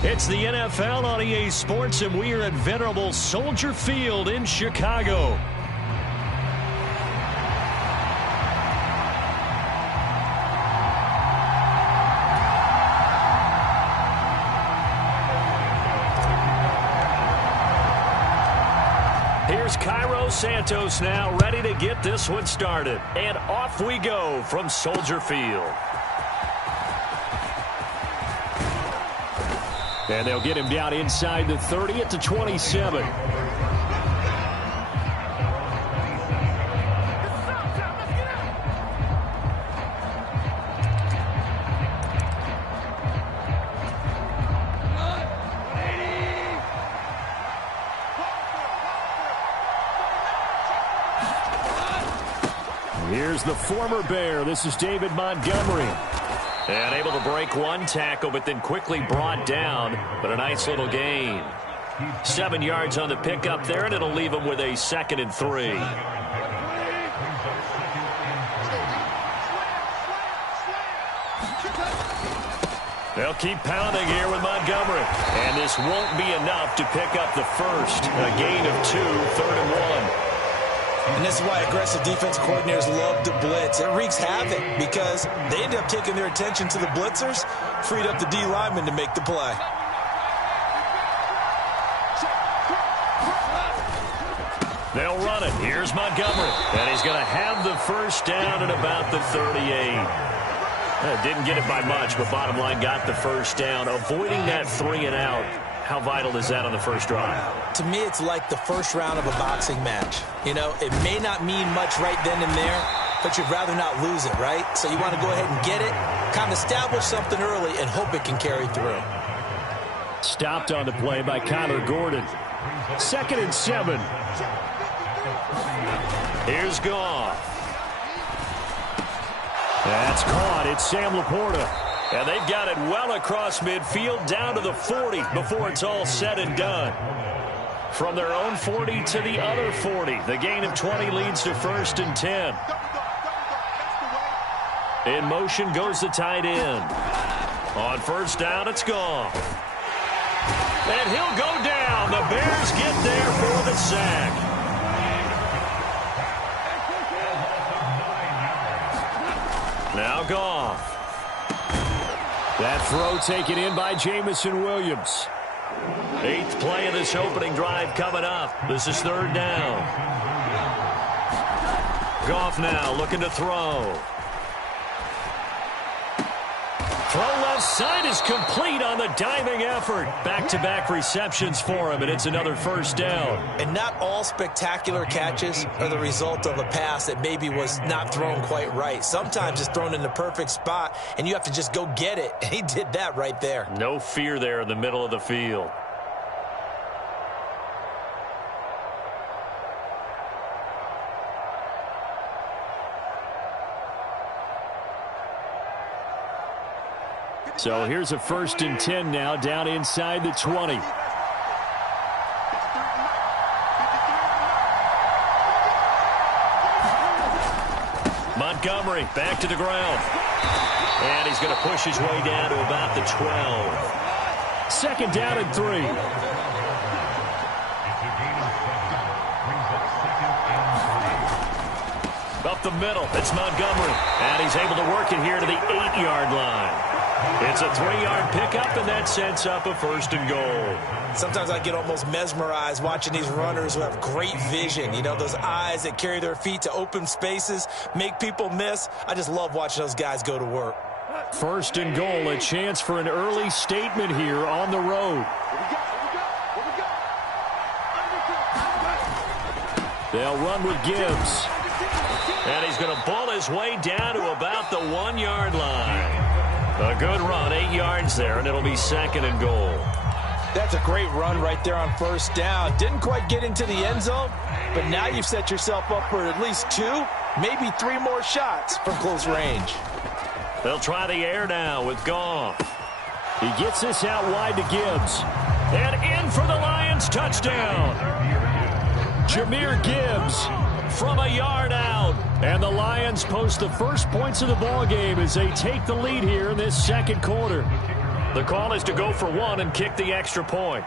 It's the NFL on EA Sports, and we are at venerable Soldier Field in Chicago. Here's Cairo Santos now, ready to get this one started. And off we go from Soldier Field. And they'll get him down inside the 30 at the 27. Here's the former Bear. This is David Montgomery. And able to break one tackle, but then quickly brought down. But a nice little gain. 7 yards on the pickup there, and it'll leave him with a 2nd and 3. They'll keep pounding here with Montgomery. And this won't be enough to pick up the first. A gain of 2, 3rd and 1. And this is why aggressive defense coordinators love to blitz. It wreaks havoc because they end up taking their attention to the blitzers, freed up the D lineman to make the play. They'll run it. Here's Montgomery. And he's going to have the first down at about the 38. Didn't get it by much, but bottom line got the first down. Avoiding that 3 and out. How vital is that on the first drive? To me, it's like the first round of a boxing match. You know, it may not mean much right then and there, but you'd rather not lose it, right? So you want to go ahead and get it, kind of establish something early, and hope it can carry through. Stopped on the play by Kyler Gordon. 2nd and 7. Here's Goff. That's caught. It's Sam Laporta. And they've got it well across midfield down to the 40 before it's all said and done. From their own 40 to the other 40. The gain of 20 leads to 1st and 10. In motion goes the tight end. On first down, it's Goff. And he'll go down. The Bears get there for the sack. Now Goff. That throw taken in by Jamison Williams. 8th play of this opening drive coming up. This is 3rd down. Goff now looking to throw. Throw left side is complete on the diving effort. Back-to-back receptions for him, and it's another first down. And not all spectacular catches are the result of a pass that maybe was not thrown quite right. Sometimes it's thrown in the perfect spot, and you have to just go get it. And he did that right there. No fear there in the middle of the field. So here's a 1st and 10 now down inside the 20. Montgomery back to the ground. And he's going to push his way down to about the 12. 2nd down and 3. Up the middle, it's Montgomery. And he's able to work it here to the 8-yard line. It's a 3-yard pickup, and that sets up a 1st and goal. Sometimes I get almost mesmerized watching these runners who have great vision. You know, those eyes that carry their feet to open spaces, make people miss. I just love watching those guys go to work. 1st and goal, a chance for an early statement here on the road. They'll run with Gibbs. And he's going to ball his way down to about the 1-yard line. A good run, 8 yards there, and it'll be 2nd and goal. That's a great run right there on first down. Didn't quite get into the end zone, but now you've set yourself up for at least 2, maybe 3 more shots from close range. They'll try the air now with Goff. He gets this out wide to Gibbs. And in for the Lions touchdown. Jahmyr Gibbs from a yard out. And the Lions post the first points of the ball game as they take the lead here in this second quarter. The call is to go for one and kick the extra point.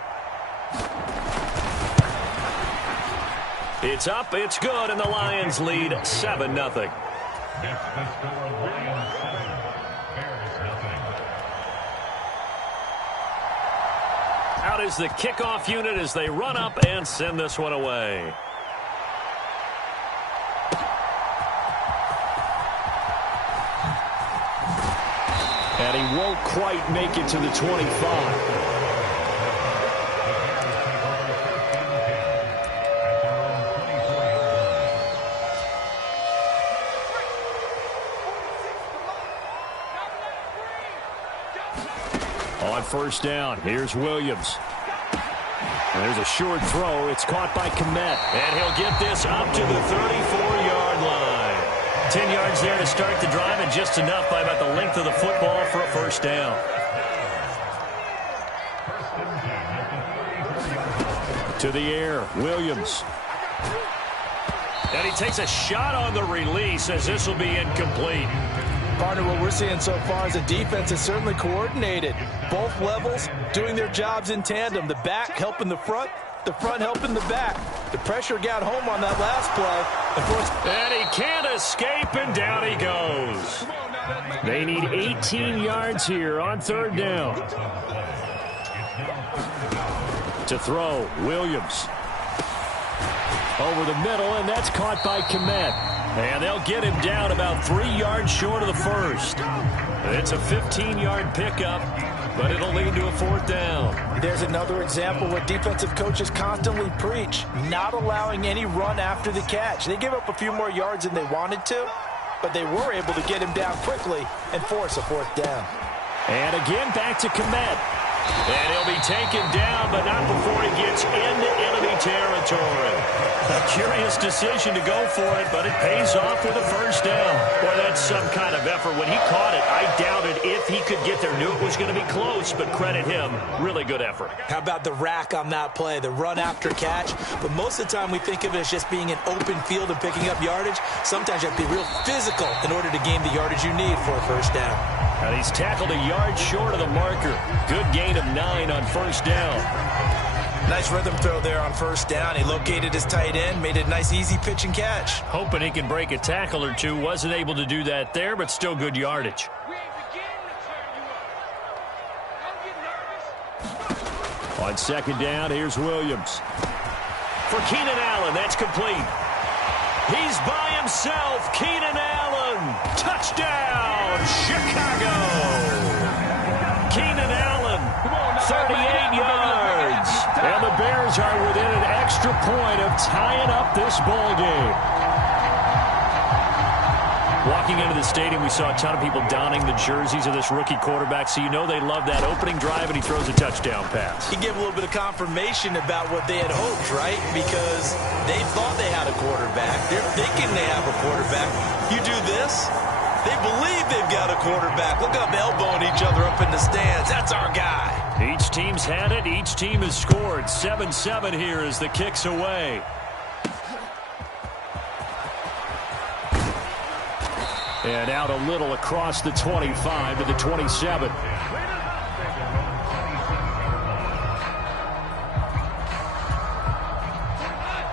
It's up, it's good, and the Lions lead 7-0. Out is the kickoff unit as they run up and send this one away. And he won't quite make it to the 25. On first down, here's Williams. And there's a short throw. It's caught by Kmet. And he'll get this up to the 34-yard line. 10 yards there to start the drive, and just enough by about the length of the football for a first down. To the air, Williams. And he takes a shot on the release as this will be incomplete. Partner, what we're seeing so far is the defense is certainly coordinated. Both levels doing their jobs in tandem. The back helping the front helping the back. The pressure got home on that last play. And he can't escape, and down he goes. They need 18 yards here on third down. To throw, Williams. Over the middle, and that's caught by Kmet. And they'll get him down about 3 yards short of the first. It's a 15-yard pickup, but it'll lead to a fourth down. There's another example where defensive coaches constantly preach, not allowing any run after the catch. They gave up a few more yards than they wanted to, but they were able to get him down quickly and force a fourth down. And again, back to Kmet. And he'll be taken down, but not before he gets into enemy territory. A curious decision to go for it, but it pays off with a first down. Boy, that's some kind of effort. When he caught it, I doubted if he could get there. Knew it was going to be close, but credit him. Really good effort. How about the rack on that play, the run after catch? But most of the time we think of it as just being an open field and picking up yardage. Sometimes you have to be real physical in order to gain the yardage you need for a first down. And he's tackled a yard short of the marker. Good gain of 9 on first down. Nice rhythm throw there on first down. He located his tight end, made it a nice easy pitch and catch. Hoping he can break a tackle or two. Wasn't able to do that there, but still good yardage. On second down, here's Williams. For Keenan Allen, that's complete. He's by himself. Keenan Allen. Touchdown, Chicago. Keenan Allen, 38 yards. And the Bears are within an extra point of tying up this ball game. Walking into the stadium, we saw a ton of people donning the jerseys of this rookie quarterback, so you know they love that opening drive, and he throws a touchdown pass. He gave a little bit of confirmation about what they had hoped, right? Because they thought they had a quarterback. They're thinking they have a quarterback. You do this, they believe they've got a quarterback. Look up, elbowing each other up in the stands. That's our guy. Each team's had it. Each team has scored. 7-7 here as the kick's away. And out a little across the 25 to the 27.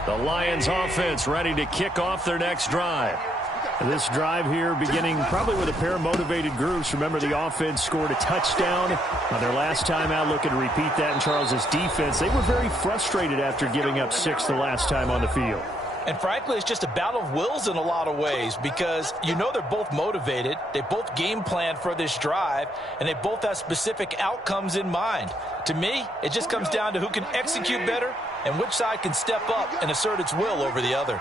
The Lions offense ready to kick off their next drive. This drive here beginning probably with a pair of motivated groups. Remember, the offense scored a touchdown on their last time out. Looking to repeat that in Charles's defense. They were very frustrated after giving up 6 the last time on the field. And frankly, it's just a battle of wills in a lot of ways because you know they're both motivated. They both game plan for this drive, and they both have specific outcomes in mind. To me, it just comes down to who can execute better and which side can step up and assert its will over the other.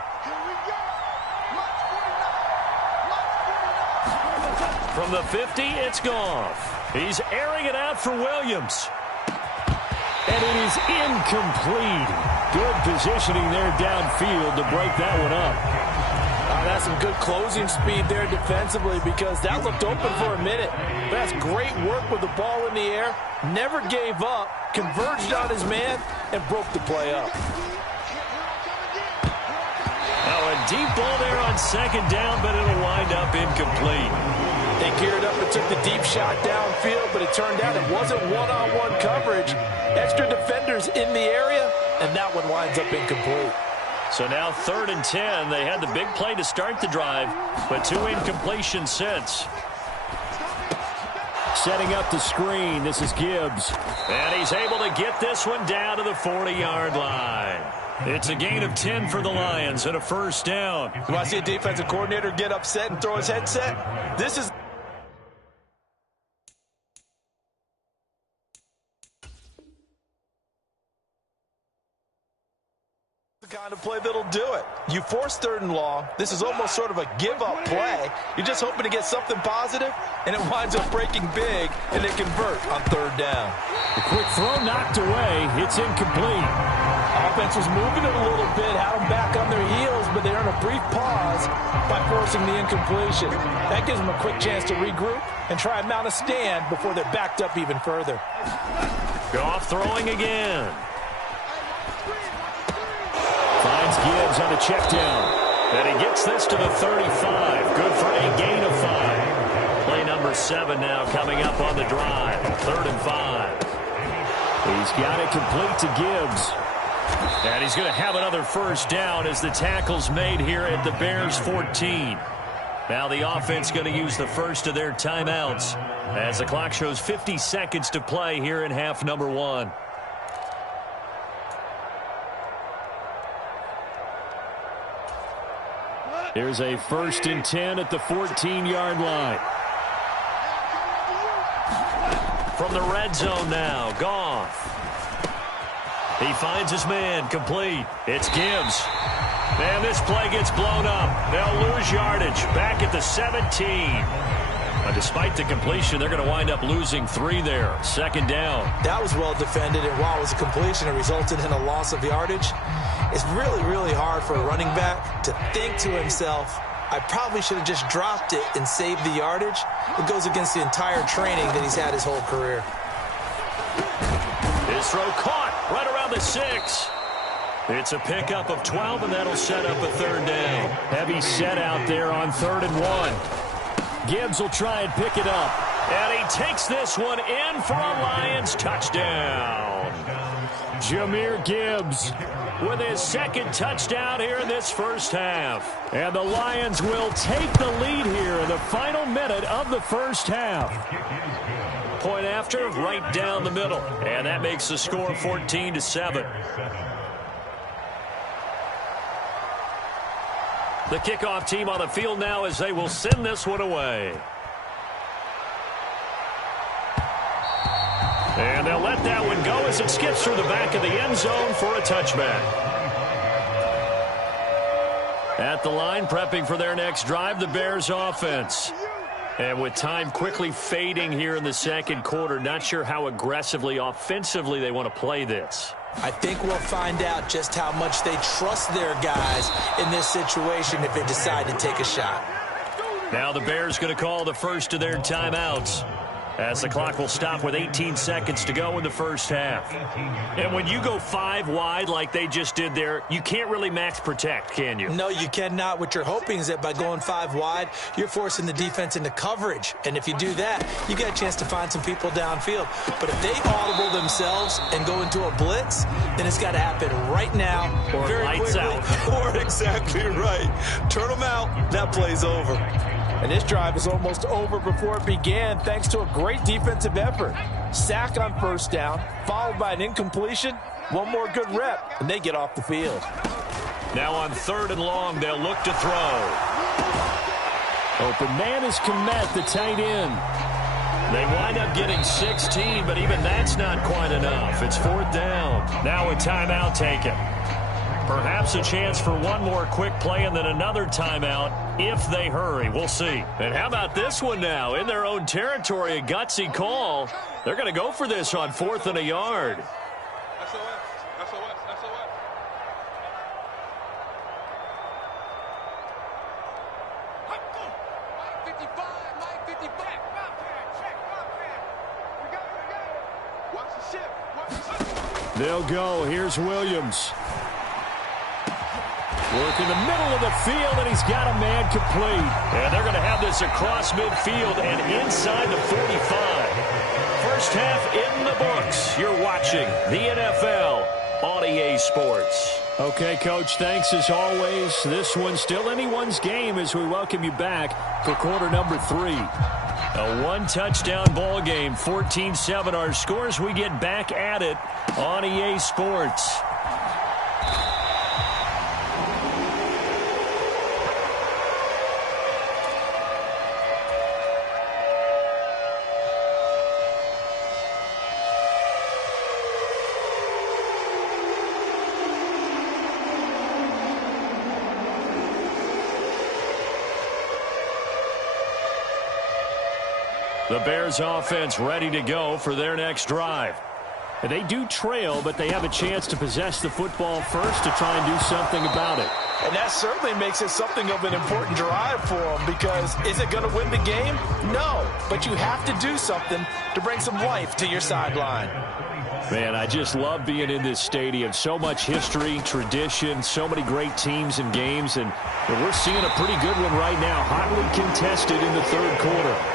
From the 50, it's Goff. He's airing it out for Williams. And it is incomplete. Good positioning there downfield to break that one up. That's some good closing speed there defensively because that looked open for a minute. That's great work with the ball in the air. Never gave up, converged on his man, and broke the play up. Now a deep ball there on second down, but it'll wind up incomplete. They geared up and took the deep shot downfield, but it turned out it wasn't one-on-one coverage. Extra defenders in the area, and that one winds up incomplete. So now 3rd and 10. They had the big play to start the drive, but 2 incompletions since. Setting up the screen, this is Gibbs. And he's able to get this one down to the 40-yard line. It's a gain of 10 for the Lions and a first down. You want to see a defensive coordinator get upset and throw his headset? This is the kind of play that'll do it. You force 3rd and long. This is almost sort of a give-up play. You're just hoping to get something positive, and it winds up breaking big, and they convert on 3rd down. The quick throw knocked away. It's incomplete. Offense was moving it a little bit, had them back on their heels, but they earn a brief pause by forcing the incompletion. That gives them a quick chance to regroup and try and mount a stand before they're backed up even further. Goff throwing again. Finds Gibbs on a check down. And he gets this to the 35. Good for a gain of 5. Play number 7 now coming up on the drive. 3rd and 5. He's got it complete to Gibbs. And he's going to have another first down as the tackle's made here at the Bears 14. Now the offense going to use the first of their timeouts as the clock shows 50 seconds to play here in half number 1. There's a 1st and 10 at the 14-yard line. From the red zone now, Goff. He finds his man, complete. It's Gibbs. And this play gets blown up. They'll lose yardage back at the 17. But despite the completion, they're going to wind up losing 3 there. 2nd down. That was well defended, and while it was a completion, it resulted in a loss of yardage. It's really, really hard for a running back to think to himself, I probably should have just dropped it and saved the yardage. It goes against the entire training that he's had his whole career. His throw caught right around the 6. It's a pickup of 12, and that'll set up a 3rd down. Heavy set out there on 3rd and 1. Gibbs will try and pick it up. And he takes this one in for a Lions touchdown. Jahmyr Gibbs with his 2nd touchdown here in this first half. And the Lions will take the lead here in the final minute of the first half. Point after, right down the middle. And that makes the score 14-7. The kickoff team on the field now as they will send this one away. And they'll let that one go as it skips through the back of the end zone for a touchback. At the line, prepping for their next drive, the Bears offense. And with time quickly fading here in the 2nd quarter, not sure how aggressively, offensively they want to play this. I think we'll find out just how much they trust their guys in this situation if they decide to take a shot. Now the Bears going to call the first of their timeouts, as the clock will stop with 18 seconds to go in the first half. And when you go 5 wide like they just did there, you can't really max protect, can you? No, you cannot. What you're hoping is that by going 5 wide, you're forcing the defense into coverage. And if you do that, you get a chance to find some people downfield. But if they audible themselves and go into a blitz, then it's got to happen right now. Or very lights quickly. out. Or exactly right. Turn them out. That play's over. And this drive is almost over before it began thanks to a great defensive effort. Sack on 1st down, followed by an incompletion. One more good rep, and they get off the field. Now on 3rd and long, they'll look to throw. Open man is Komet, the tight end. They wind up getting 16, but even that's not quite enough. It's 4th down. Now a timeout taken. Perhaps a chance for one more quick play and then another timeout if they hurry. We'll see. And how about this one now? In their own territory, a gutsy call. They're going to go for this on 4th and a yard. They'll go. Here's Williams. Work in the middle of the field, and he's got a man complete. And they're going to have this across midfield and inside the 45. First half in the books. You're watching the NFL on EA Sports. Okay, Coach, thanks as always. This one's still anyone's game as we welcome you back for quarter number 3. A one-touchdown ball game, 14-7 our scores. We get back at it on EA Sports. The Bears offense ready to go for their next drive. And they do trail, but they have a chance to possess the football first to try and do something about it. And that certainly makes it something of an important drive for them, because is it going to win the game? No, but you have to do something to bring some life to your sideline. Man, I just love being in this stadium. So much history, tradition, so many great teams and games, and we're seeing a pretty good one right now, hotly contested in the third quarter.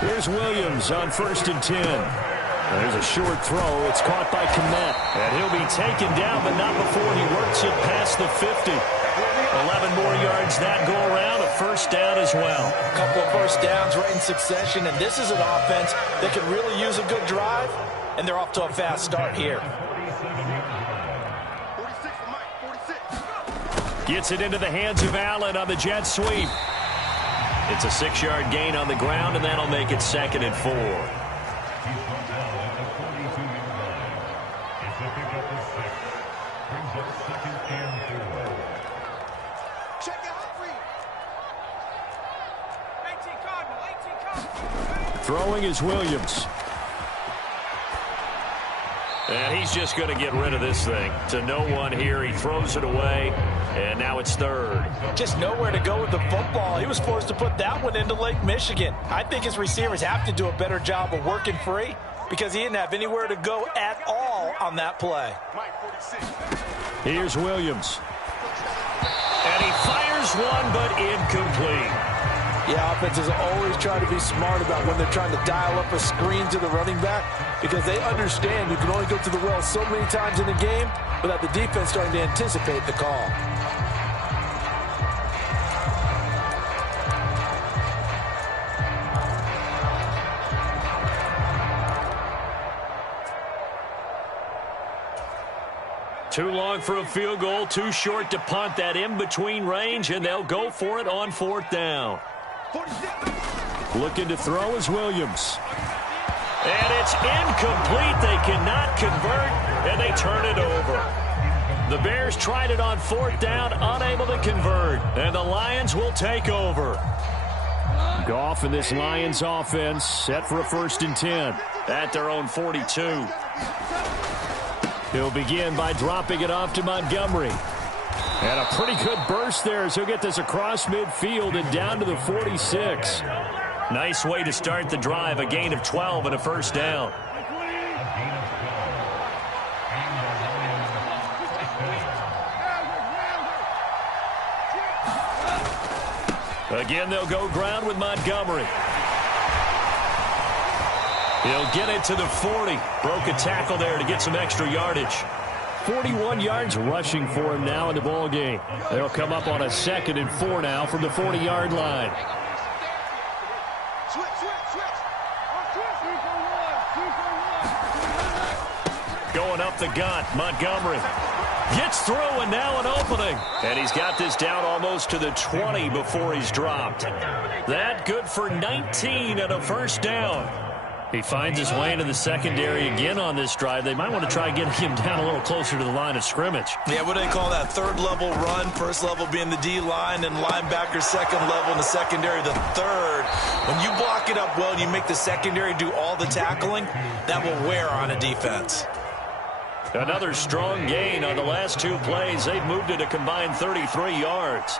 Here's Williams on 1st and 10. There's a short throw. It's caught by Kmet. And he'll be taken down, but not before he works it past the 50. 11 more yards that go around. A first down as well. A couple of first downs right in succession, and this is an offense that could really use a good drive, and they're off to a fast start here. Gets it into the hands of Allen on the jet sweep. It's a 6-yard gain on the ground, and that'll make it 2nd and 4. Throwing is Williams. And he's just going to get rid of this thing. To no one here. He throws it away, and now it's 3rd. Just nowhere to go with the football. He was forced to put that one into Lake Michigan. I think his receivers have to do a better job of working free, because he didn't have anywhere to go at all on that play. Here's Williams. And he fires one, but incomplete. Yeah, offenses always try to be smart about when they're trying to dial up a screen to the running back, because they understand you can only go to the well so many times in a game without the defense starting to anticipate the call. Too long for a field goal, too short to punt. That in-between range, and they'll go for it on 4th down. Looking to throw is Williams. And it's incomplete. They cannot convert, and they turn it over. The Bears tried it on 4th down, unable to convert, and the Lions will take over. Goff and this Lions offense set for a 1st and 10. At their own 42. He'll begin by dropping it off to Montgomery. And a pretty good burst there as he'll get this across midfield and down to the 46. Nice way to start the drive. A gain of 12 and a first down. Again, they'll go ground with Montgomery. He'll get it to the 40. Broke a tackle there to get some extra yardage. 41 yards rushing for him now in the ball game. They'll come up on a 2nd and 4 now from the 40-yard line. Going up the gut, Montgomery. Gets through and now an opening. And he's got this down almost to the 20 before he's dropped. That good for 19 and a first down. He finds his way into the secondary again on this drive. They might want to try getting him down a little closer to the line of scrimmage. Yeah, what do they call that? 3rd level run, 1st level being the D-line, and linebacker 2nd level in the secondary, the 3rd. When you block it up well and you make the secondary do all the tackling, that will wear on a defense. Another strong gain on the last 2 plays. They've moved it a combined 33 yards.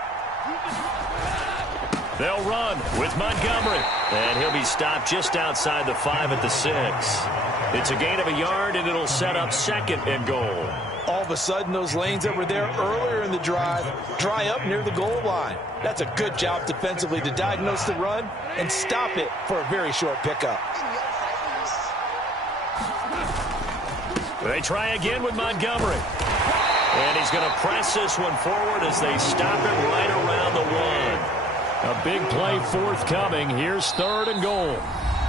They'll run with Montgomery. And he'll be stopped just outside the 5 at the 6. It's a gain of a yard, and it'll set up 2nd and goal. All of a sudden, those lanes that were there earlier in the drive dry up near the goal line. That's a good job defensively to diagnose the run and stop it for a very short pickup. They try again with Montgomery. And he's going to press this one forward as they stop it right around the 1. A big play forthcoming. Here's 3rd and goal.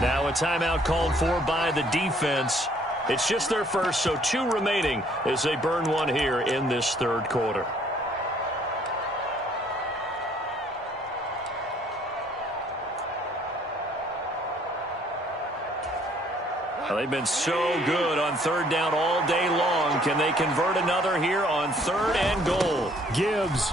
Now a timeout called for by the defense. It's just their first, so 2 remaining as they burn one here in this 3rd quarter. Well, they've been so good on 3rd down all day long. Can they convert another here on 3rd and goal? Gibbs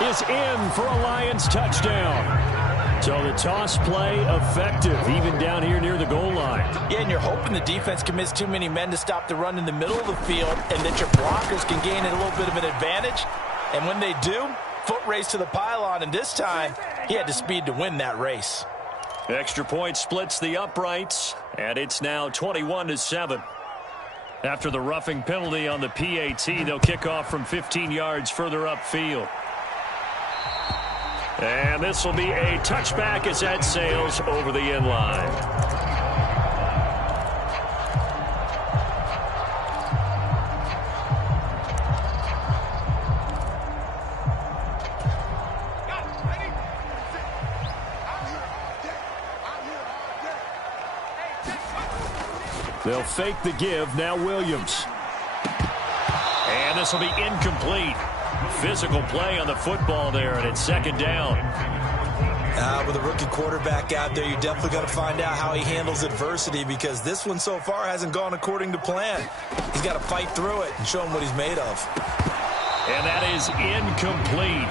is in for a Lions touchdown. So the toss play effective, even down here near the goal line. Yeah, and you're hoping the defense commits too many men to stop the run in the middle of the field and that your blockers can gain a little bit of an advantage. And when they do, foot race to the pylon, and this time he had the speed to win that race. Extra point splits the uprights, and it's now 21-7. After the roughing penalty on the PAT, they'll kick off from 15 yards further upfield. And this will be a touchback as that sails over the end line. They'll fake the give. Now Williams. And this will be incomplete. Physical play on the football there, and it's 2nd down. With a rookie quarterback out there, you definitely got to find out how he handles adversity, because this one so far hasn't gone according to plan. He's got to fight through it and show him what he's made of. And that is incomplete.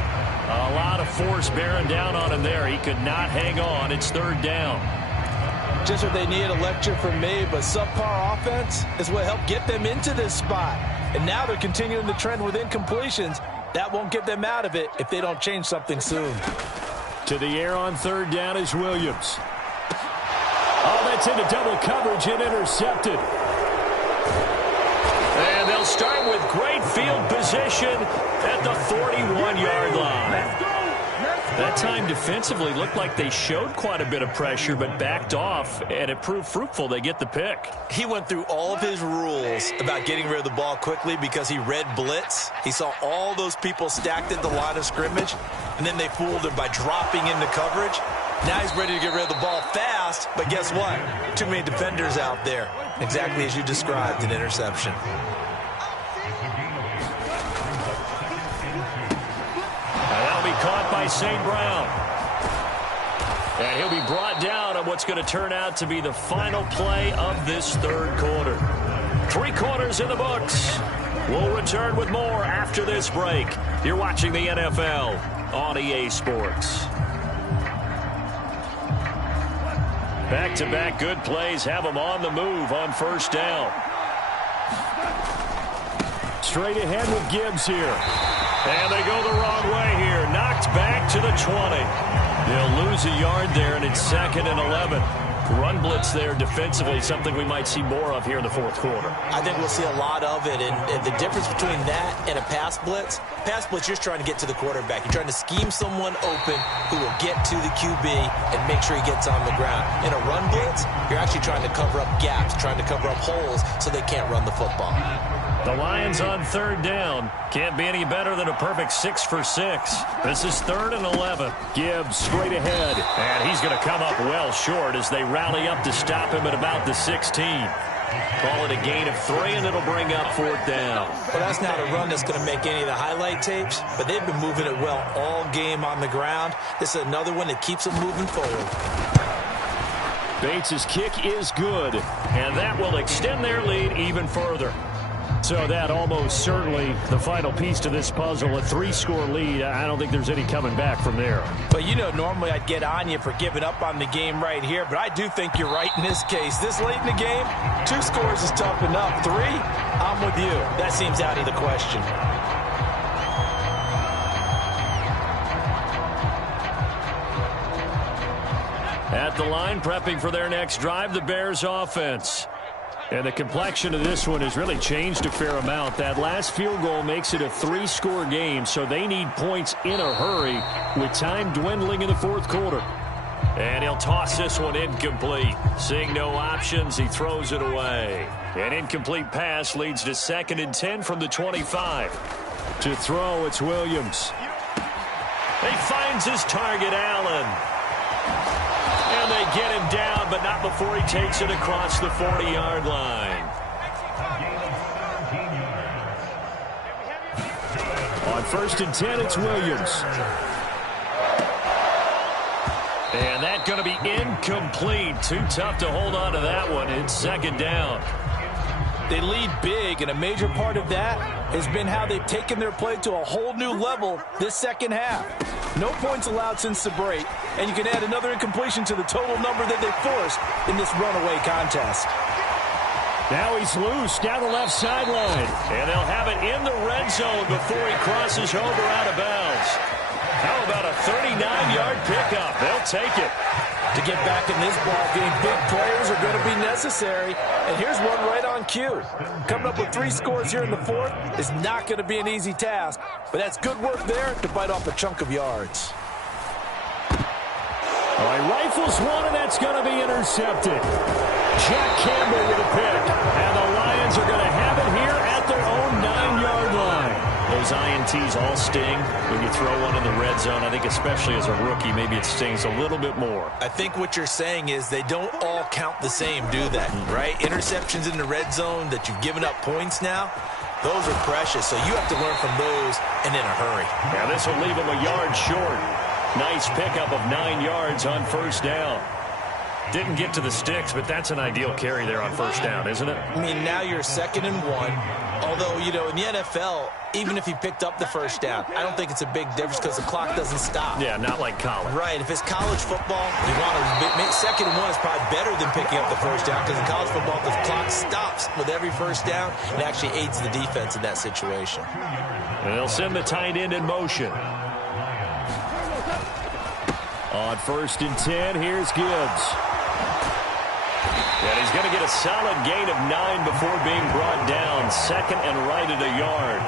A lot of force bearing down on him there. He could not hang on. It's 3rd down. Just what they needed, a lecture from me, but subpar offense is what helped get them into this spot. And now they're continuing the trend with incompletions. That won't get them out of it if they don't change something soon. To the air on 3rd down is Williams. Oh, that's into double coverage and intercepted. And they'll start with great field position at the 41-yard line. That time defensively looked like they showed quite a bit of pressure but backed off, and it proved fruitful. They get the pick. He went through all of his rules about getting rid of the ball quickly because he read blitz. He saw all those people stacked at the line of scrimmage, and then they fooled him by dropping into coverage. Now he's ready to get rid of the ball fast, but guess what? Too many defenders out there. Exactly as you described, an interception. Caught by St. Brown. And he'll be brought down on what's going to turn out to be the final play of this 3rd quarter. 3 quarters in the books. We'll return with more after this break. You're watching the NFL on EA Sports. Back-to-back good plays have them on the move on 1st down. Straight ahead with Gibbs here. And they go the wrong way here. Knocked back to the 20. They'll lose a yard there, and it's 2nd and 11. Run blitz there defensively, something we might see more of here in the 4th quarter. I think we'll see a lot of it, and the difference between that and a pass blitz, you're just trying to get to the quarterback. You're trying to scheme someone open who will get to the QB and make sure he gets on the ground. In a run blitz, you're actually trying to cover up gaps, trying to cover up holes so they can't run the football. The Lions on 3rd down. Can't be any better than a perfect 6 for 6. This is 3rd and 11. Gibbs straight ahead. And he's going to come up well short as they rally up to stop him at about the 16. Call it a gain of 3, and it'll bring up 4th down. Well, that's not a run that's going to make any of the highlight tapes, but they've been moving it well all game on the ground. This is another one that keeps them moving forward. Bates' kick is good. And that will extend their lead even further. So that almost certainly the final piece to this puzzle, a 3-score lead. I don't think there's any coming back from there. But, you know, normally I'd get on you for giving up on the game right here, but I do think you're right in this case. This late in the game, 2 scores is tough enough. 3, I'm with you. That seems out of the question. At the line, prepping for their next drive, the Bears offense. And the complexion of this one has really changed a fair amount. That last field goal makes it a 3-score game, so they need points in a hurry with time dwindling in the fourth quarter. And he'll toss this one incomplete. Seeing no options, he throws it away. An incomplete pass leads to 2nd and 10 from the 25. To throw, it's Williams. He finds his target, Allen. And they get him down, but not before he takes it across the 40-yard line. On 1st and 10, it's Williams. And that's going to be incomplete. Too tough to hold on to that one. It's 2nd down. They lead big, and a major part of that has been how they've taken their play to a whole new level this second half. No points allowed since the break, and you can add another incompletion to the total number that they forced in this runaway contest. Now he's loose down the left sideline. And they'll have it in the red zone before he crosses over out of bounds. How about a 39-yard pickup? They'll take it. To get back in this ball game, big plays are going to be necessary. And here's one right on cue. Coming up with 3 scores here in the fourth is not going to be an easy task. But that's good work there to bite off a chunk of yards. All right, rifles one, and that's going to be intercepted. Jack Campbell with a pick. And the Lions are going to have it here at their own 9-yard line. Those INTs all sting when you throw one in the red zone. I think especially as a rookie, maybe it stings a little bit more. I think what you're saying is they don't all count the same, do they? Right? Interceptions in the red zone that you've given up points now, those are precious. So you have to learn from those and in a hurry. Now this will leave them a yard short. Nice pickup of 9 yards on 1st down. Didn't get to the sticks, but that's an ideal carry there on 1st down, isn't it? I mean, now you're 2nd and 1. Although, you know, in the NFL, even if he picked up the 1st down, I don't think it's a big difference because the clock doesn't stop. Yeah, not like college. Right. If it's college football, you want to make 2nd and 1 is probably better than picking up the 1st down because in college football, the clock stops with every 1st down and actually aids the defense in that situation. And they'll send the tight end in motion. On 1st and 10, here's Gibbs. And he's going to get a solid gain of 9 before being brought down. 2nd and right at a yard.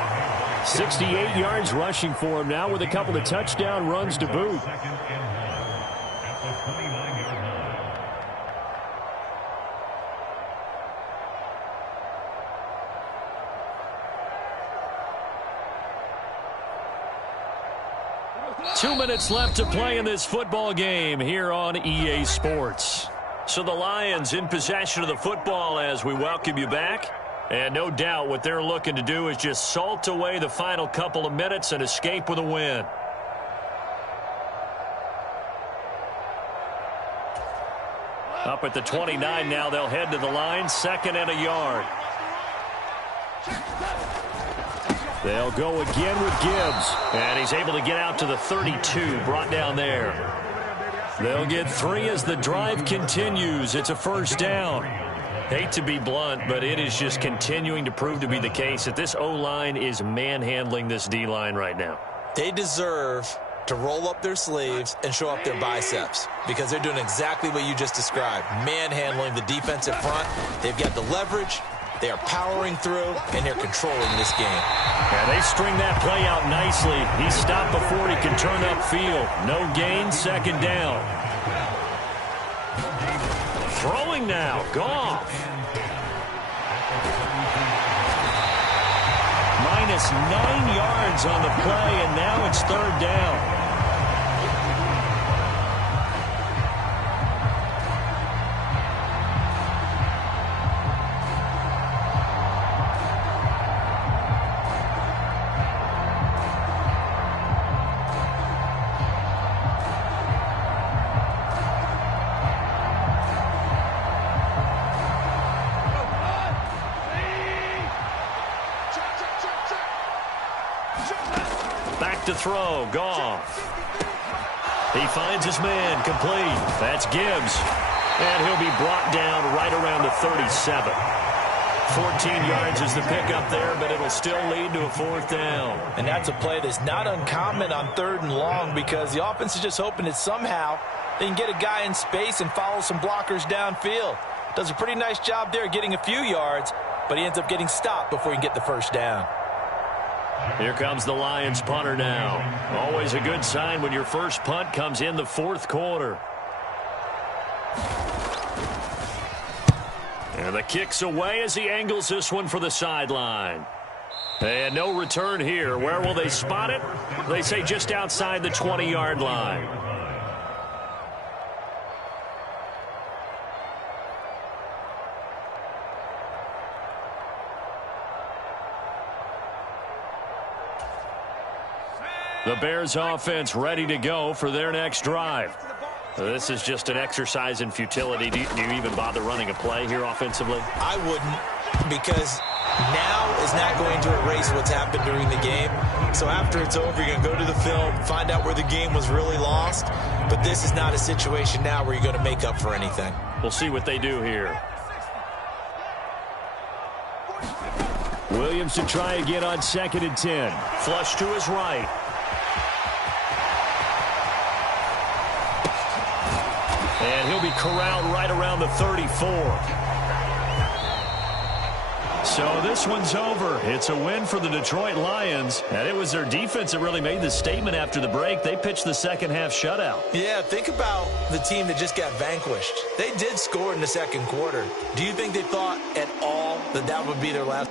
68 yards rushing for him now with a couple of touchdown runs to boot. Two minutes left to play in this football game here on EA Sports. So the Lions in possession of the football as we welcome you back. And no doubt what they're looking to do is just salt away the final couple of minutes and escape with a win. Up at the 29 now, they'll head to the line, 2nd and a yard. They'll go again with Gibbs. And he's able to get out to the 32, brought down there. They'll get 3 as the drive continues. It's a 1st down. Hate to be blunt, but it is just continuing to prove to be the case that this O-line is manhandling this D-line right now. They deserve to roll up their sleeves and show up their biceps because they're doing exactly what you just described, manhandling the defensive front. They've got the leverage. They are powering through, and they're controlling this game. Yeah, they string that play out nicely. He stopped before he can turn upfield. No gain, 2nd down. Throwing now, Goff. Minus 9 yards on the play, and now it's 3rd down. To throw, Goff. He finds his man, complete. That's Gibbs. And he'll be brought down right around the 37. 14 yards is the pickup there, but it'll still lead to a 4th down. And that's a play that's not uncommon on 3rd and long because the offense is just hoping that somehow They can get a guy in space and follow some blockers downfield. Does a pretty nice job there getting a few yards, but he ends up getting stopped before he can get the first down. Here comes the Lions punter now. Always a good sign when your first punt comes in the fourth quarter. And the kick's away as he angles this one for the sideline. And no return here. Where will they spot it? They say just outside the 20-yard line. The Bears offense ready to go for their next drive. This is just an exercise in futility. Do you even bother running a play here offensively? I wouldn't, because now is not going to erase what's happened during the game. So after it's over, you're going to go to the film, find out where the game was really lost. But this is not a situation now where you're going to make up for anything. We'll see what they do here. Williams to try again on 2nd and 10. Flush to his right. And he'll be corralled right around the 34. So this one's over. It's a win for the Detroit Lions. And it was their defense that really made the statement after the break. They pitched the second half shutout. Yeah, think about the team that just got vanquished. They did score in the second quarter. Do you think they thought at all that that would be their last?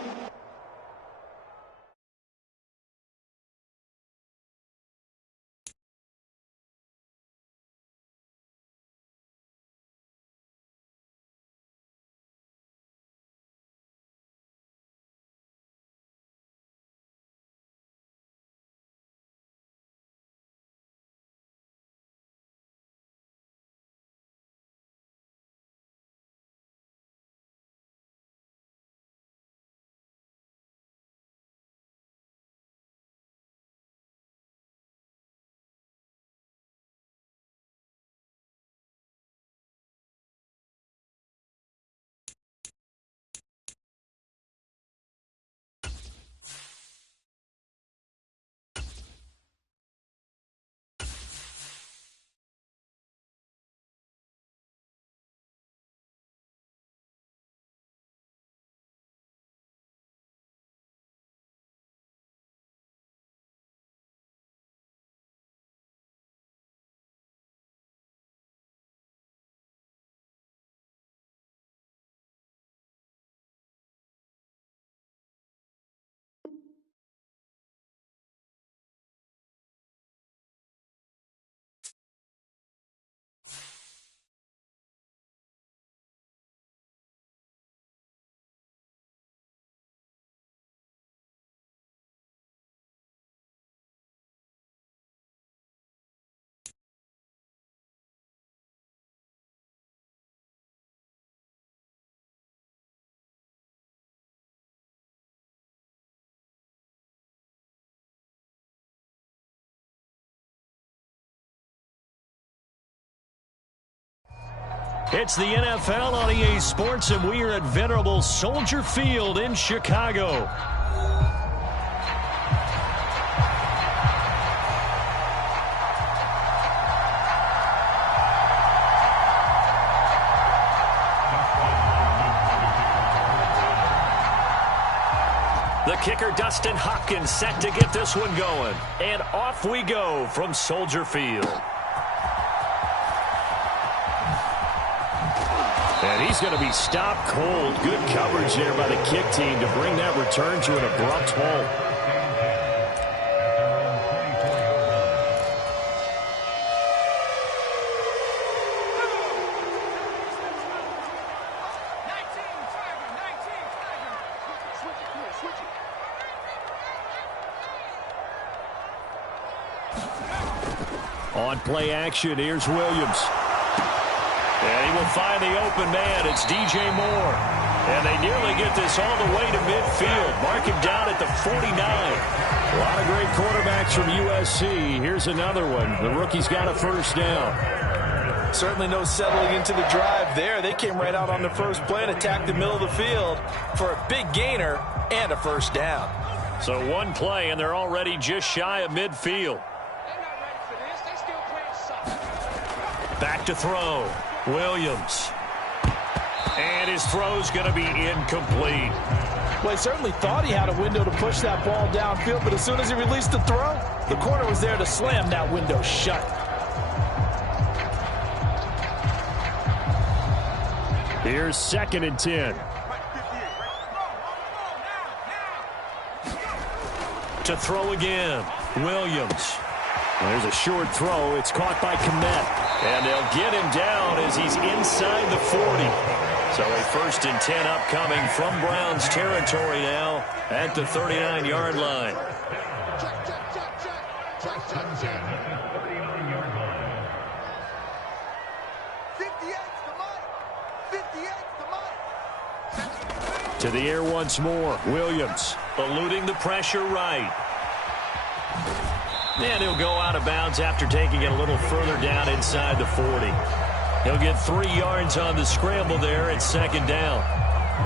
It's the NFL on EA Sports, and we are at venerable Soldier Field in Chicago. The kicker, Dustin Hopkins, set to get this one going. And off we go from Soldier Field. And he's going to be stopped cold. Good coverage there by the kick team to bring that return to an abrupt halt. On play action, here's Williams. And he will find the open man. It's DJ Moore. And they nearly get this all the way to midfield. Mark him down at the 49. A lot of great quarterbacks from USC. Here's another one. The rookie's got a first down. Certainly no settling into the drive there. They came right out on the first play and attacked the middle of the field for a big gainer and a first down. So one play, and they're already just shy of midfield. Back to throw. Williams. And his throw's going to be incomplete. Well, he certainly thought he had a window to push that ball downfield, but as soon as he released the throw, the corner was there to slam that window shut. Here's 2nd and 10. To throw again. Williams. There's a short throw. It's caught by Kmet. And they'll get him down as he's inside the 40. So a 1st and 10 upcoming from Browns territory now at the 39-yard line. To the air once more. Williams eluding the pressure right. And he'll go out of bounds after taking it a little further down inside the 40. He'll get 3 yards on the scramble there at 2nd down.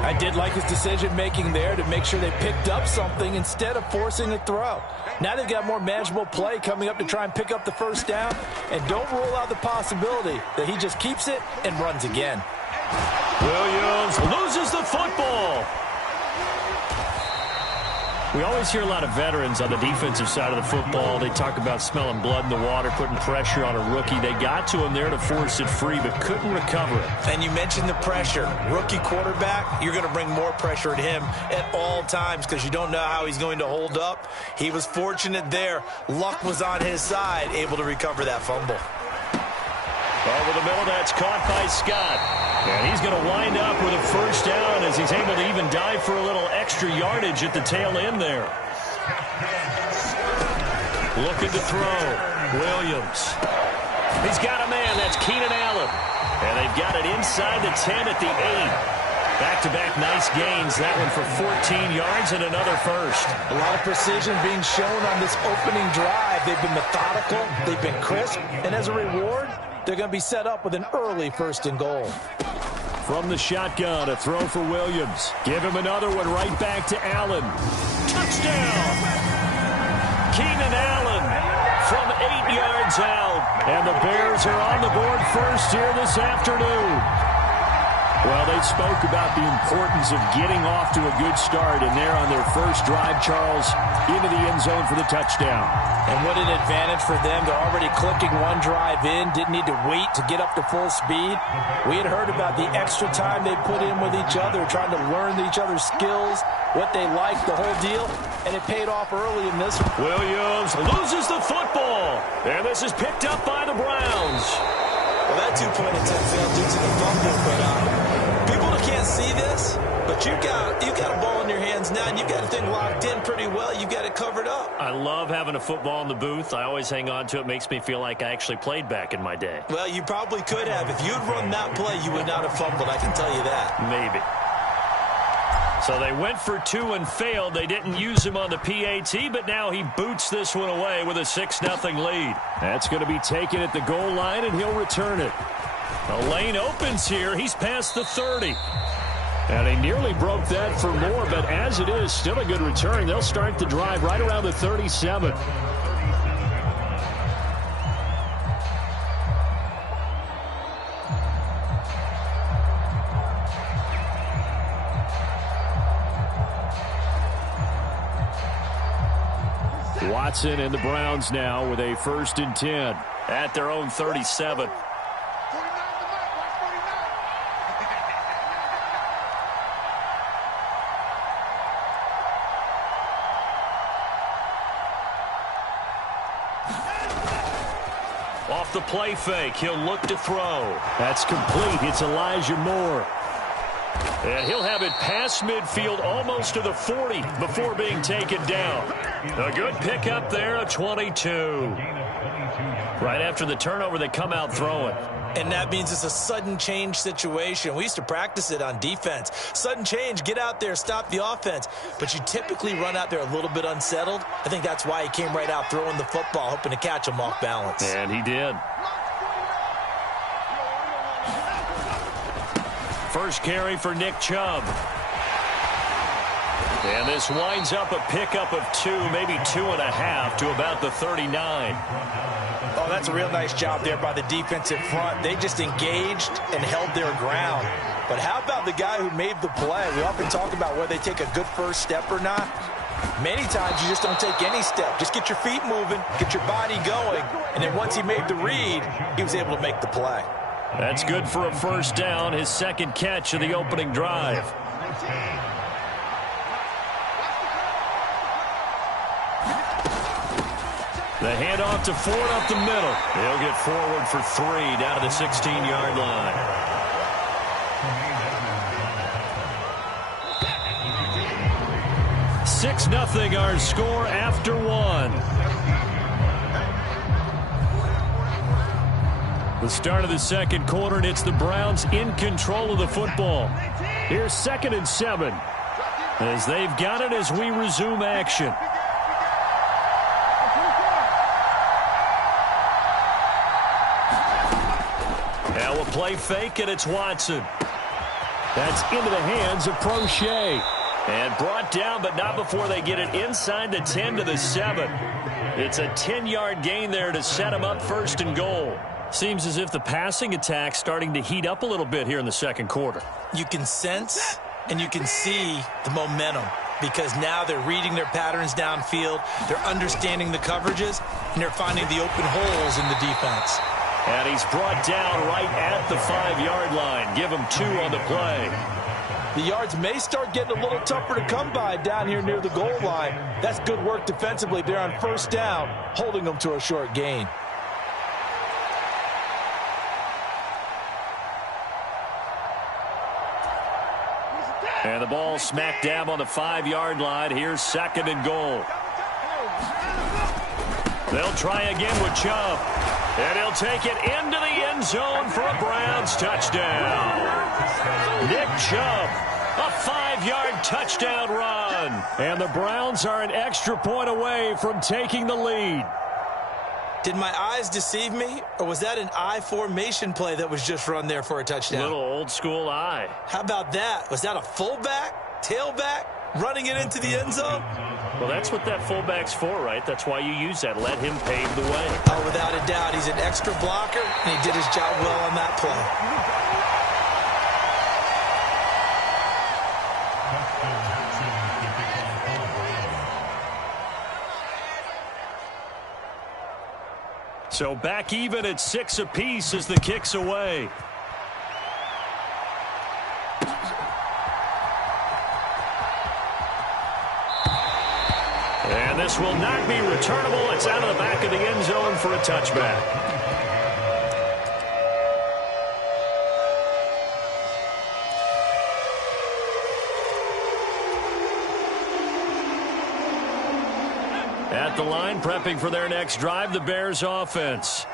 I did like his decision-making there to make sure they picked up something instead of forcing a throw. Now they've got more manageable play coming up to try and pick up the 1st down. And don't rule out the possibility that he just keeps it and runs again. Williams loses the football. We always hear a lot of veterans on the defensive side of the football. They talk about smelling blood in the water, putting pressure on a rookie. They got to him there to force it free, but couldn't recover it. And you mentioned the pressure. Rookie quarterback, you're going to bring more pressure at him at all times because you don't know how he's going to hold up. He was fortunate there. Luck was on his side, able to recover that fumble. Over the middle, that's caught by Scott. And he's going to wind up with a 1st down as he's able to even dive for a little extra yardage at the tail end there. Looking to throw. Williams. He's got a man. That's Keenan Allen. And they've got it inside the 10 at the 8. Back-to-back nice gains. That one for 14 yards and another 1st. A lot of precision being shown on this opening drive. They've been methodical. They've been crisp. And as a reward, they're going to be set up with an early 1st and goal. From the shotgun, a throw for Williams. Give him another one right back to Allen. Touchdown! Keenan Allen from 8 yards out. And the Bears are on the board first here this afternoon. Well, they spoke about the importance of getting off to a good start, and they're on their 1st drive, Charles, into the end zone for the touchdown. And what an advantage for them. They're already clicking one drive in, didn't need to wait to get up to full speed. We had heard about the extra time they put in with each other, trying to learn each other's skills, what they like, the whole deal, and it paid off early in this one. Williams loses the football, and this is picked up by the Browns. Well, that 2-point attempt failed due to the fumble, but people can't see this, but you got a ball in your hands now, and you've got the thing locked in pretty well. You've got it covered up. I love having a football in the booth. I always hang on to it. Makes me feel like I actually played back in my day. Well, you probably could have. If you'd run that play, you would not have fumbled. I can tell you that. Maybe. So they went for 2 and failed. They didn't use him on the PAT, but now he boots this one away with a 6-0 lead. That's going to be taken at the goal line, and he'll return it. The lane opens here. He's past the 30. And he nearly broke that for more, but as it is, still a good return. They'll start the drive right around the 37. Watson and the Browns now with a 1st and 10 at their own 37. Off the play fake, he'll look to throw. That's complete. It's Elijah Moore. And he'll have it past midfield almost to the 40 before being taken down. A good pickup there, a 22. Right after the turnover, they come out throwing. And that means it's a sudden change situation. We used to practice it on defense. Sudden change, get out there, stop the offense. But you typically run out there a little bit unsettled. I think that's why he came right out throwing the football, hoping to catch him off balance. And he did. First carry for Nick Chubb. And this winds up a pickup of 2, maybe 2.5 to about the 39. Oh, that's a real nice job there by the defensive front. They just engaged and held their ground. But how about the guy who made the play? We often talk about whether they take a good first step or not. Many times you just don't take any step. Just get your feet moving, get your body going, and then once he made the read, he was able to make the play. That's good for a first down, his second catch of the opening drive. The handoff to Ford up the middle. He'll get forward for 3 down to the 16-yard line. Six 0 our score after 1. The start of the second quarter, and it's the Browns in control of the football. Here's 2nd and 7 as they've got it as we resume action. Now a play fake, and it's Watson. That's into the hands of Prochet. And brought down, but not before they get it inside the 10 to the 7. It's a 10-yard gain there to set them up 1st and goal. Seems as if the passing attack's starting to heat up a little bit here in the second quarter. You can sense and you can see the momentum because now they're reading their patterns downfield, they're understanding the coverages, and they're finding the open holes in the defense. And he's brought down right at the 5-yard line. Give him 2 on the play. The yards may start getting a little tougher to come by down here near the goal line. That's good work defensively there on first down, holding them to a short gain. And the ball smack dab on the 5-yard line. Here's 2nd and goal. They'll try again with Chubb. And he'll take it into the end zone for a Browns touchdown. Nick Chubb, a 5-yard touchdown run. And the Browns are an extra point away from taking the lead. Did my eyes deceive me, or was that an I formation play that was just run there for a touchdown? Little old school eye. How about that? Was that a fullback, tailback, running it into the end zone? Well, that's what that fullback's for, right? That's why you use that. Let him pave the way. Oh, without a doubt. He's an extra blocker, and he did his job well on that play. So back even at 6 apiece as the kick's away. And this will not be returnable. It's out of the back of the end zone for a touchback. At the line, prepping for their next drive, the Bears offense.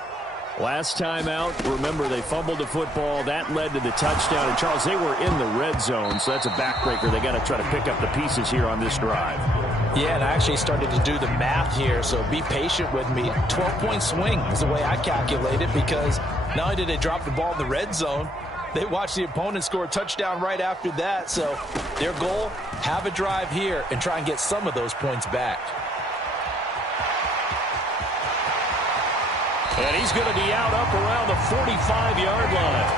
Last time out, remember, they fumbled the football. That led to the touchdown. And, Charles, they were in the red zone, so that's a backbreaker. They got to try to pick up the pieces here on this drive. Yeah, and I actually started to do the math here, so be patient with me. 12-point swing is the way I calculate it because not only did they drop the ball in the red zone, they watched the opponent score a touchdown right after that. So their goal, have a drive here and try and get some of those points back. And he's going to be out up around the 45-yard line.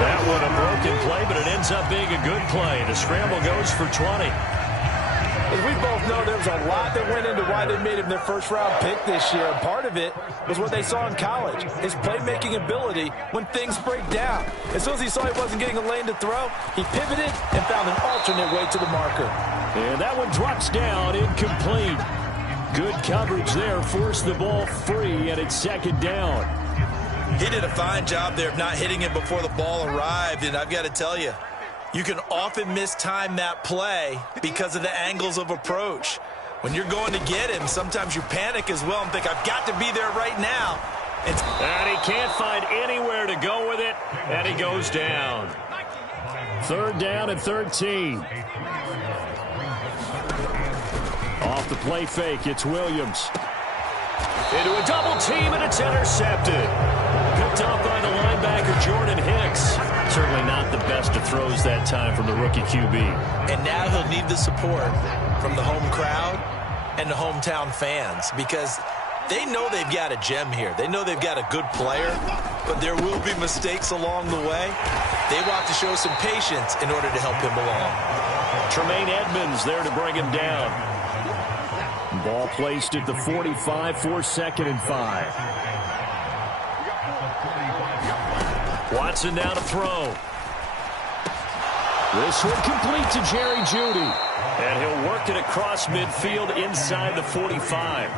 That one a broken play, but it ends up being a good play. The scramble goes for 20. As we both know, there was a lot that went into why they made him their first-round pick this year. And part of it was what they saw in college, his playmaking ability when things break down. As soon as he saw he wasn't getting a lane to throw, he pivoted and found an alternate way to the marker. And that one drops down, incomplete. Good coverage there, forced the ball free, and it's 2nd down. He did a fine job there of not hitting it before the ball arrived, and I've got to tell you, you can often mistime that play because of the angles of approach. When you're going to get him, sometimes you panic as well and think, I've got to be there right now. And he can't find anywhere to go with it, and he goes down. 3rd down and 13. Off the play fake, it's Williams. Into a double team, and it's intercepted. Picked up by the linebacker, Jordan Hicks. Certainly not the best of throws that time from the rookie QB. And now he'll need the support from the home crowd and the hometown fans because They know they've got a gem here. They know they've got a good player, but there will be mistakes along the way. They will have to show some patience in order to help him along. Tremaine Edmonds there to bring him down. Ball placed at the 45 for 2nd and 5. Watson now to throw. This one complete to Jerry Jeudy. And he'll work it across midfield inside the 45.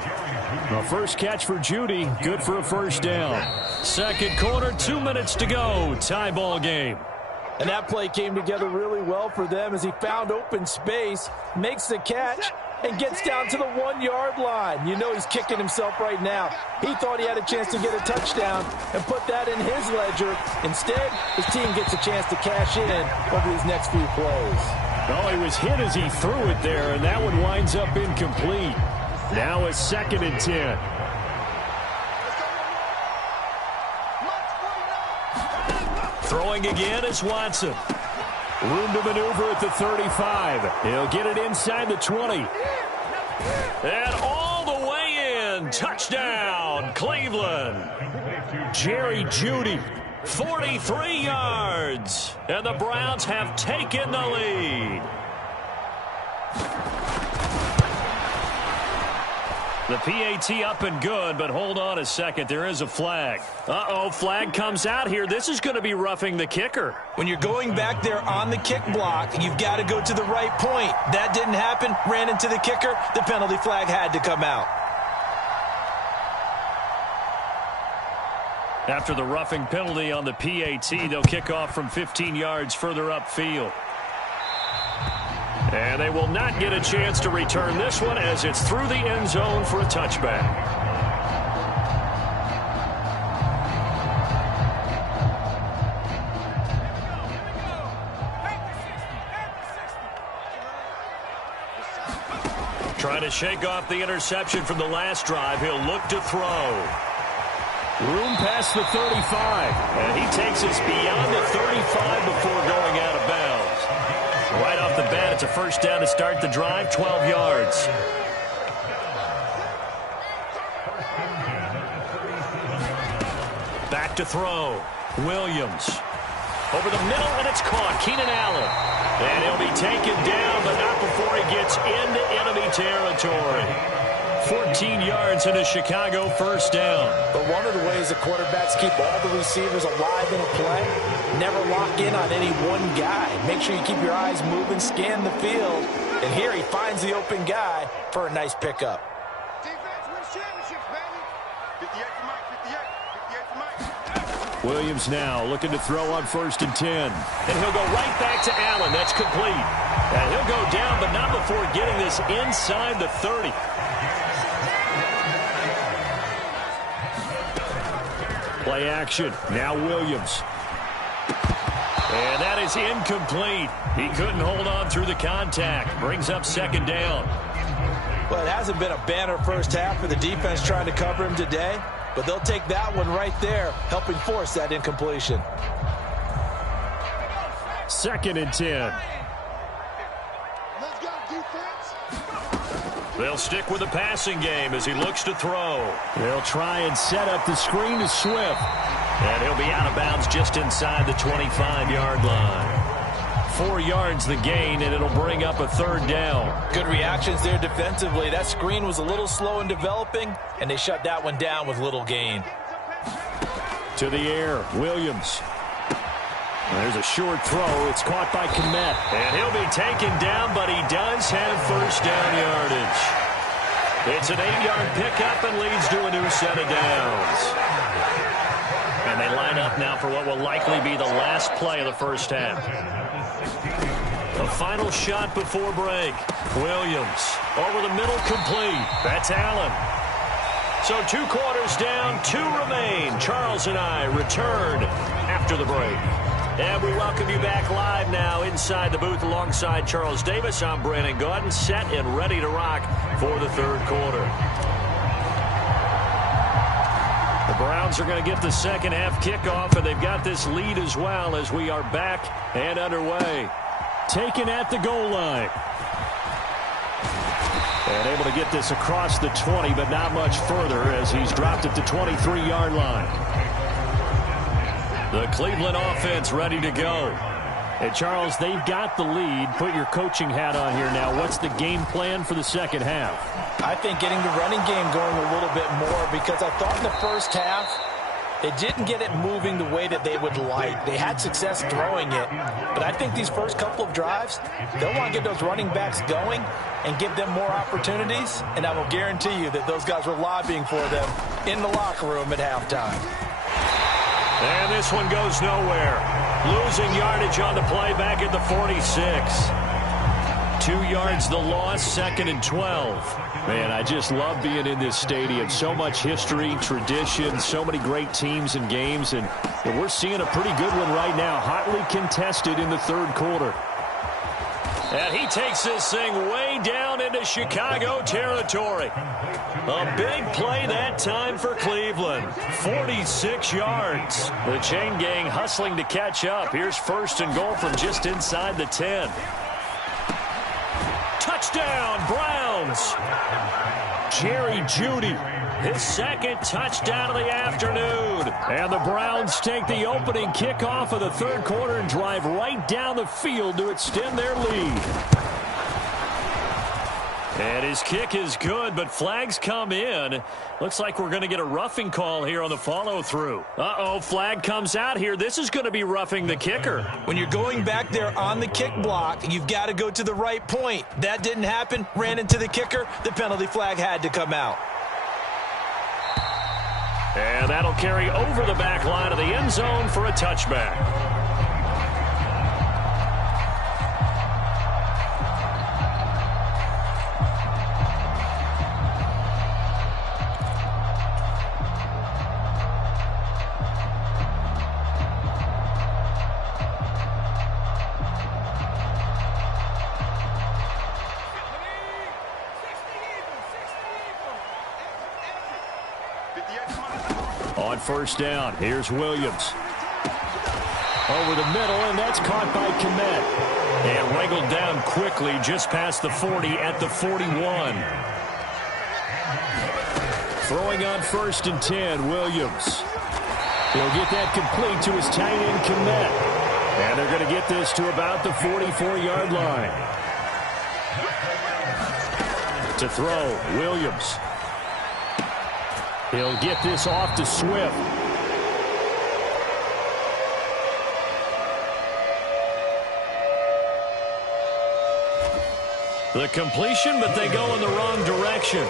The first catch for Jeudy, good for a first down. Second quarter, 2 minutes to go. Tie ball game. And that play came together really well for them as he found open space, makes the catch, and gets down to the 1-yard line. You know he's kicking himself right now. He thought he had a chance to get a touchdown and put that in his ledger. Instead, his team gets a chance to cash in over these next few plays. Oh, he was hit as he threw it there, and that one winds up incomplete. Now a 2nd and 10. Throwing again is Watson. Room to maneuver at the 35. He'll get it inside the 20. And all the way in. Touchdown, Cleveland. Jerry Jeudy, 43 yards. And the Browns have taken the lead. The PAT up and good, but hold on a second. There is a flag. Uh-oh, flag comes out here. This is going to be roughing the kicker. When you're going back there on the kick block, you've got to go to the right point. That didn't happen. Ran into the kicker. The penalty flag had to come out. After the roughing penalty on the PAT, they'll kick off from 15 yards further upfield. And they will not get a chance to return this one as it's through the end zone for a touchback. Trying to shake off the interception from the last drive. He'll look to throw. Room past the 35. And he takes us beyond the 35 before going out of bounds. Right off the bat, it's a first down to start the drive, 12 yards. Back to throw. Williams. Over the middle, and it's caught. Keenan Allen. And he'll be taken down, but not before he gets into enemy territory. 14 yards and a Chicago first down. But one of the ways the quarterbacks keep all the receivers alive in a play, never lock in on any one guy. Make sure you keep your eyes moving, scan the field. And here he finds the open guy for a nice pickup. Defense wins championships, baby. 58 for Mike, 58 for Mike. Williams now looking to throw on 1st and 10. And he'll go right back to Allen. That's complete. And he'll go down, but not before getting this inside the 30. Play action. Now Williams. And that is incomplete. He couldn't hold on through the contact. Brings up 2nd down. Well, it hasn't been a banner first half for the defense trying to cover him today, but they'll take that one right there, helping force that incompletion. 2nd and 10. Let's go, defense. They'll stick with the passing game as he looks to throw. They'll try and set up the screen to Swift. And he'll be out of bounds just inside the 25-yard line. 4 yards the gain, and it'll bring up a 3rd down. Good reactions there defensively. That screen was a little slow in developing, and they shut that one down with little gain. To the air, Williams. There's a short throw. It's caught by Kmet. And he'll be taken down, but he does have first down yardage. It's an 8-yard pickup and leads to a new set of downs. And they line up now for what will likely be the last play of the first half. The final shot before break. Williams over the middle, complete. That's Allen. So 2 quarters down, 2 remain. Charles and I return after the break. And we welcome you back live now inside the booth alongside Charles Davis. I'm Brandon Gaudin, set and ready to rock for the 3rd quarter. The Browns are going to get the second half kickoff, and they've got this lead as well as we are back and underway. Taken at the goal line. And able to get this across the 20, but not much further as he's dropped it to 23-yard line. The Cleveland offense ready to go. And, Charles, they've got the lead. Put your coaching hat on here now. What's the game plan for the second half? I think getting the running game going a little bit more, because I thought in the first half they didn't get it moving the way that they would like. They had success throwing it, but I think these first couple of drives, they'll want to get those running backs going and give them more opportunities, and I will guarantee you that those guys were lobbying for them in the locker room at halftime. And this one goes nowhere. Losing yardage on the play back at the 46. 2 yards the loss, 2nd and 12. Man, I just love being in this stadium. So much history, tradition, so many great teams and games, and we're seeing a pretty good one right now, hotly contested in the third quarter. And he takes this thing way down into Chicago territory. A big play that time for Cleveland. 46 yards. The chain gang hustling to catch up. Here's 1st and goal from just inside the 10. Touchdown, Browns. Jerry Jeudy, his 2nd touchdown of the afternoon. And the Browns take the opening kickoff of the third quarter and drive right down the field to extend their lead. And his kick is good, but flags come in. Looks like we're going to get a roughing call here on the follow-through. Uh-oh, flag comes out here. This is going to be roughing the kicker. When you're going back there on the kick block, you've got to go to the right point. That didn't happen. Ran into the kicker. The penalty flag had to come out. And that'll carry over the back line of the end zone for a touchback. On 1st down, here's Williams. Over the middle, and that's caught by Kmet. And wrangled down quickly just past the 40 at the 41. Throwing on 1st and 10, Williams. He'll get that complete to his tight end, Kmet. And they're going to get this to about the 44-yard line. To throw, Williams. He'll get this off to Swift. The completion, but they go in the wrong direction.